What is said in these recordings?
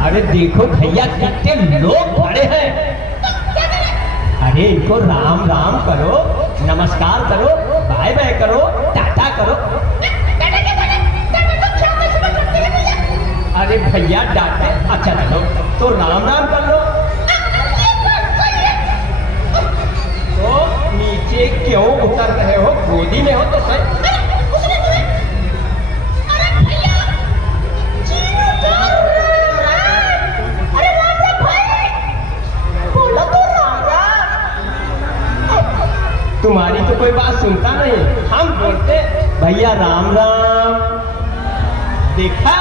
अरे देखो भैया कितने लोग खड़े हैं। अरे इनको राम राम करो, नमस्कार करो, बाय बाय करो, टाटा करो। अरे भैया डांटे, अच्छा चलो तो राम राम कर लो। तो नीचे क्यों उतर रहे हो? गोदी में हो तो सही। तुम्हारी तो कोई बात सुनता नहीं। हम बोलते भैया राम राम। देखा?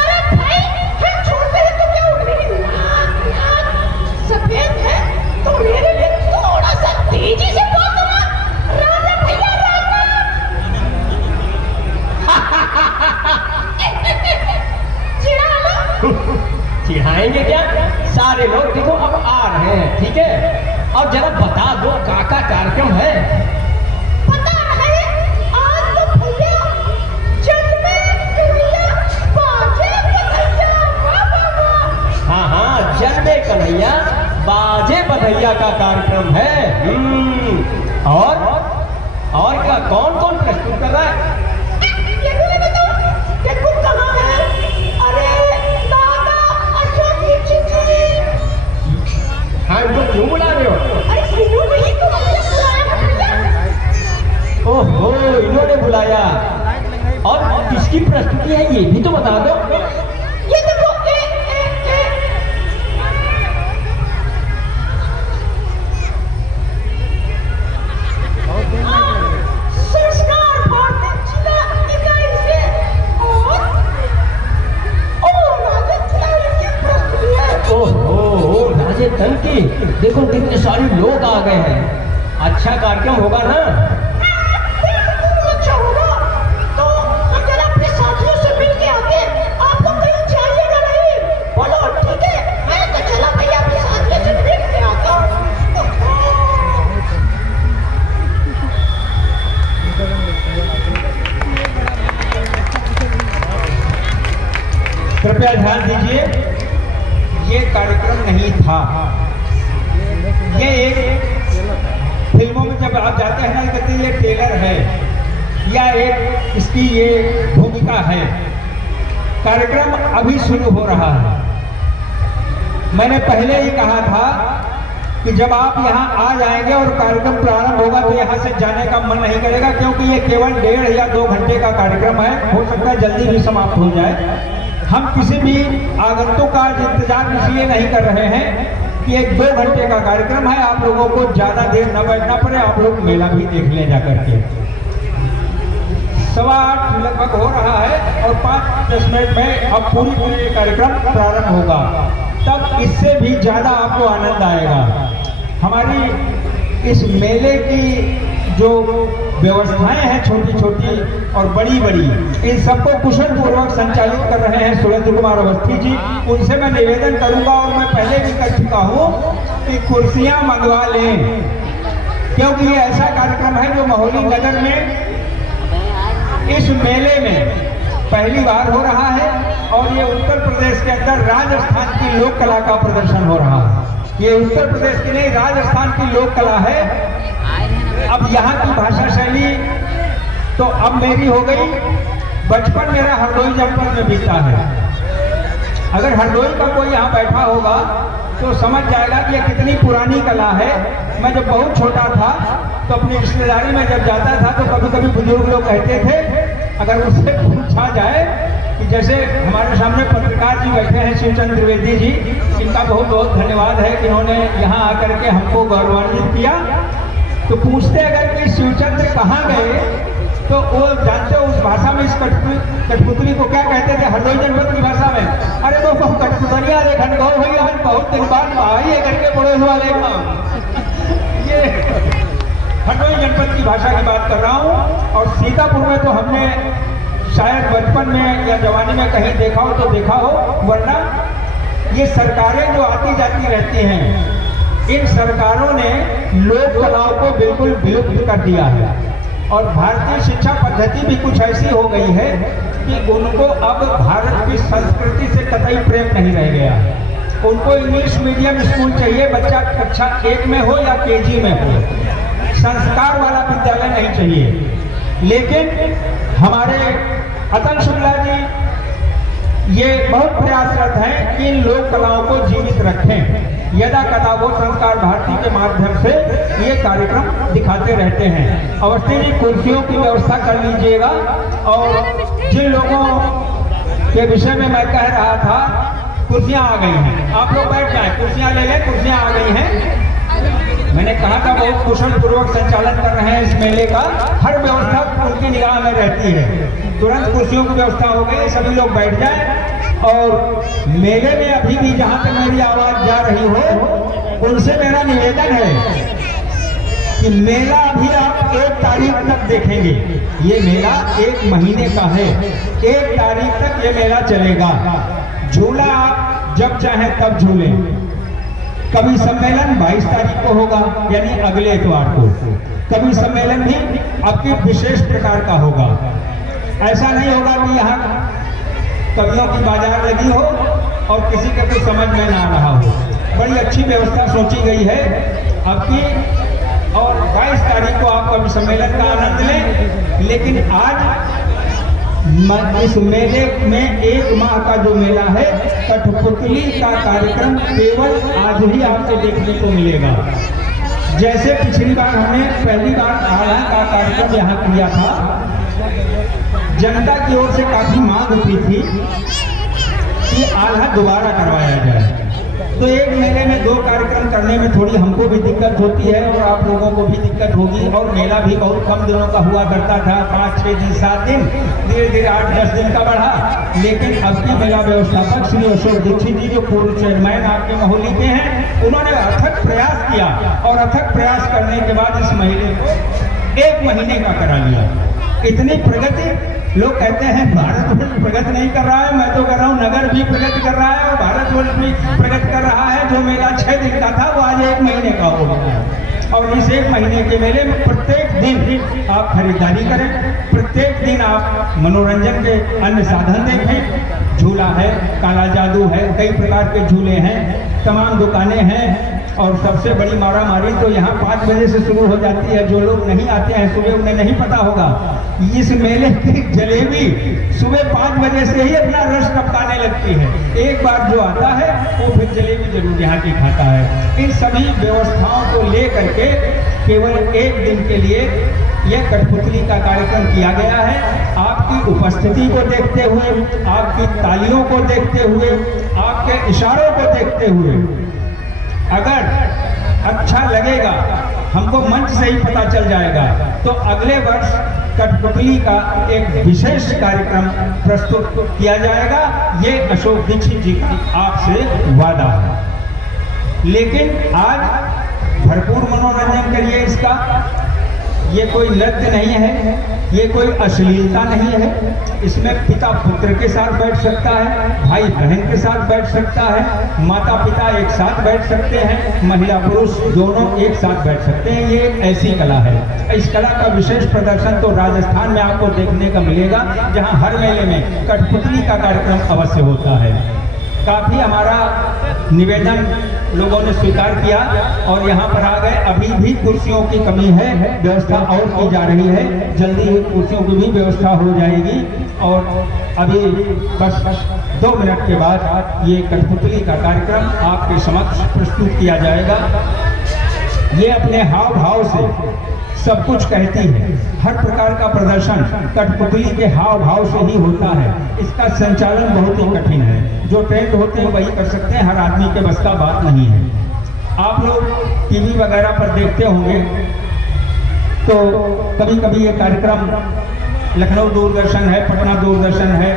अरे भाई हम छोड़ते हैं तो क्या उड़ेगी? सफेद है तो मेरे लिए थोड़ा सा तेजी से बोल दो ना। राजा भैया राजा। चिढ़ा लो। चिढ़ाएंगे क्या? सारे लोग देखो अब आ रहे हैं, ठीक है? और जरा बता दो काका कार्यक्रम है। पता है आज तो भैया जन्मे कन्हैया बाजे बधैया। वाह वाह वाह। हाँ जन्मे कन्हैया बाजे बधैया का कार्यक्रम है। और क्या कौन कौन प्रस्तुत कर रहा है? ये भी बताओ कि तुम कहाँ है? अरे दादा अशोक दीक्षित जी। हाँ इनको क्यों बुला रहे हो? अरे क्यों नहीं तो मुझे बुलाया भैया। ओहो इन्होंने बुलाया। और किसकी प्रस्तुति है ये भी तो बता दो। ये देखो संस्कार भारती जिला इकाई से और राजस्थान की प्रस्तुति है। ओहो राजस्थान की। देखो कितने सारे लोग आ गए हैं। अच्छा कार्यक्रम होगा ना? अच्छा होगा तो हम जरा अपने साथियों से मिल के आते हैं। आप लोग कहीं जाइएगा नहीं। बोलो ठीक है? मैं तो चला भैया अपने साथियों से मिल के आता हूँ। कृपया ध्यान दीजिए, ये कार्यक्रम नहीं था। ये एक फिल्मों में जब आप जाते हैं ना कहते हैं ये ट्रेलर है या एक इसकी ये भूमिका है। कार्यक्रम अभी शुरू हो रहा है। मैंने पहले ही कहा था कि जब आप यहाँ आ जाएंगे और कार्यक्रम प्रारंभ होगा तो यहाँ से जाने का मन नहीं करेगा, क्योंकि ये केवल 1.5 या 2 घंटे का कार्यक्रम है। हो सकता है जल्दी भी समाप्त हो जाए। हम किसी भी आगंतुक का इंतजार इसलिए नहीं कर रहे हैं कि 1-2 घंटे का कार्यक्रम है। आप लोगों को ज्यादा देर न बैठना पड़े, आप लोग मेला भी देख ले जा करके। 7:15 लगभग हो रहा है और 5-10 मिनट में अब पूरी कार्यक्रम प्रारंभ होगा। तब इससे भी ज्यादा आपको आनंद आएगा। हमारी इस मेले की जो व्यवस्थाएं हैं छोटी छोटी और बड़ी बड़ी, इन सबको कुशल पूर्वक संचालित कर रहे हैं सुरेंद्र कुमार अवस्थी जी। उनसे मैं निवेदन करूंगा और मैं पहले भी कर चुका हूं कि कुर्सियां मंगवा लें, क्योंकि ये ऐसा कार्यक्रम है जो महोली नगर में इस मेले में पहली बार हो रहा है। और ये उत्तर प्रदेश के अंदर राजस्थान की लोक कला का प्रदर्शन हो रहा है। ये उत्तर प्रदेश की नहीं, राजस्थान की लोक कला है। अब यहाँ की भाषा शैली तो अब मेरी हो गई। बचपन मेरा हरदोई जनपद में बीता है। अगर हरदोई का कोई यहाँ बैठा होगा तो समझ जाएगा कि ये कितनी पुरानी कला है। मैं जब बहुत छोटा था तो अपनी रिश्तेदारी में जब जाता था तो कभी कभी बुजुर्ग लोग कहते थे, अगर उससे पूछा जाए कि जैसे हमारे सामने पत्रकार जी बैठे हैं शिवचंद्र द्विवेदी जी, इनका बहुत बहुत धन्यवाद है कि इन्होंने यहाँ आकर के हमको गौरवान्वित किया। तो पूछते अगर कि शिवचंद्र कहाँ गए तो वो जानते हो उस भाषा में इस कठपुतली को क्या कहते थे हरदोई जनपद की भाषा में? अरे वो कठपुतलियां देखन गो भैया बहुत दिन बाद आई है करके पड़ोस वाले का। ये हरदोई जनपद की भाषा की बात कर रहा हूँ। और सीतापुर में तो हमने शायद बचपन में या जवानी में कहीं देखा हो तो देखा हो, वरना ये सरकारें जो आती जाती रहती हैं, इन सरकारों ने लोक कलाओं को बिल्कुल विलुप्त कर दिया है। और भारतीय शिक्षा पद्धति भी कुछ ऐसी हो गई है कि उनको अब भारत की संस्कृति से कतई प्रेम नहीं रह गया। उनको इंग्लिश मीडियम स्कूल चाहिए, बच्चा कक्षा 1 में हो या KG में हो, संस्कार वाला विद्यालय नहीं चाहिए। लेकिन हमारे अतन शुक्ला जी ये बहुत प्रयासरत हैं कि इन लोक कलाओं को जीवित रखें। यदा कदा वो संस्कार भारती के माध्यम से ये कार्यक्रम दिखाते रहते हैं। अवस्थी जी कुर्सियों की व्यवस्था कर लीजिएगा। और जिन लोगों के विषय में मैं कह रहा था, कुर्सियां आ गई हैं, आप लोग बैठ जाएं, कुर्सियां ले लें, कुर्सियां आ गई हैं। मैंने कहा था बहुत कुशल पूर्वक संचालन कर रहे हैं इस मेले का, हर व्यवस्था उनकी निगाह में रहती है। तुरंत कुर्सियों की व्यवस्था हो गई, सभी लोग बैठ जाएं। और मेले में अभी भी जहां तक मेरी आवाज जा रही हो, उनसे मेरा निवेदन है कि मेला अभी आप 1 तारीख तक देखेंगे। ये मेला 1 महीने का है, 1 तारीख तक ये मेला चलेगा। झूला आप जब चाहें तब झूलें। कभी सम्मेलन 22 तारीख को होगा, यानी अगले इतवार को। कभी सम्मेलन भी आपकी विशेष प्रकार का होगा। ऐसा नहीं होगा कि यहाँ कवियों की बाजार लगी हो और किसी के कुछ समझ में ना आ रहा हो। बड़ी अच्छी व्यवस्था सोची गई है आपकी। और 22 तारीख को आप कवि सम्मेलन का आनंद लें। लेकिन आज इस मेले में 1 माह का जो मेला है, कठपुतली का कार्यक्रम केवल आज ही आपको देखने को मिलेगा। जैसे पिछली बार हमने पहली बार आल्हा का कार्यक्रम यहाँ किया था, जनता की ओर से काफी मांग उठी थी कि आल्हा दोबारा करवाया जाए। तो एक मेले में 2 कार्यक्रम करने में थोड़ी हमको भी दिक्कत होती है और आप लोगों को भी दिक्कत होगी। और मेला भी बहुत कम दिनों का हुआ करता था, 5, 6 दिन, 7 दिन, धीरे धीरे 8, 10 दिन का बढ़ा। लेकिन अब की मेला व्यवस्थापक श्री अशोक दीक्षित जी, जो पूर्व चेयरमैन आपके महोली के हैं, उन्होंने अथक प्रयास किया और अथक प्रयास करने के बाद इस मेले को 1 महीने का करा लिया। इतनी प्रगति, लोग कहते हैं भारतवर्ष प्रगति नहीं कर रहा है, मैं तो कर रहा हूँ, नगर भी प्रगति कर रहा है और भारतवर्ष भी प्रगति कर रहा है। जो मेला 6 दिन का था वो आज 1 महीने का हो गया है। और इस 1 महीने के मेले में प्रत्येक दिन आप खरीदारी करें, प्रत्येक दिन आप मनोरंजन के अन्य साधन देखें। झूला है, काला जादू है, कई प्रकार के झूले हैं, तमाम दुकानें हैं। और सबसे बड़ी मारामारी तो यहाँ 5 बजे से शुरू हो जाती है। जो लोग नहीं आते हैं सुबह, उन्हें नहीं पता होगा, इस मेले की जलेबी सुबह 5 बजे से ही अपना रस टपकाने लगती है। एक बार जो आता है वो फिर जलेबी जरूर यहाँ की खाता है। इन सभी व्यवस्थाओं को ले करके केवल 1 दिन के लिए यह कठपुतली का कार्यक्रम किया गया है। आपकी उपस्थिति को देखते हुए, आपकी तालियों को देखते हुए, आपके इशारों को देखते हुए, अगर अच्छा लगेगा, हमको मंच से ही पता चल जाएगा, तो अगले वर्ष कठपुतली का एक विशेष कार्यक्रम प्रस्तुत किया जाएगा। ये अशोक दीक्षित जी का आपसे वादा है। लेकिन आज भरपूर मनोरंजन करिए इसका। ये कोई नृत्य नहीं है, ये कोई अश्लीलता नहीं है। इसमें पिता पुत्र के साथ बैठ सकता है, भाई बहन के साथ बैठ सकता है, माता पिता एक साथ बैठ सकते हैं, महिला पुरुष दोनों एक साथ बैठ सकते हैं। ये एक ऐसी कला है। इस कला का विशेष प्रदर्शन तो राजस्थान में आपको देखने का मिलेगा, जहां हर मेले में कठपुतली का कार्यक्रम अवश्य होता है। काफ़ी हमारा निवेदन लोगों ने स्वीकार किया और यहाँ पर आ गए। अभी भी कुर्सियों की कमी है, व्यवस्था और की जा रही है। जल्दी ही कुर्सियों की भी व्यवस्था हो जाएगी। और अभी बस 2 मिनट के बाद ये कठपुतली का कार्यक्रम आपके समक्ष प्रस्तुत किया जाएगा। ये अपने हाव भाव से सब कुछ कहती है। हर प्रकार का प्रदर्शन कठपुतली के हाव भाव से ही होता है। इसका संचालन बहुत ही कठिन है। जो ट्रेंड होते हैं वही कर सकते हैं, हर आदमी के बस का बात नहीं है। आप लोग टीवी वगैरह पर देखते होंगे तो कभी कभी ये कार्यक्रम लखनऊ दूरदर्शन है, पटना दूरदर्शन है,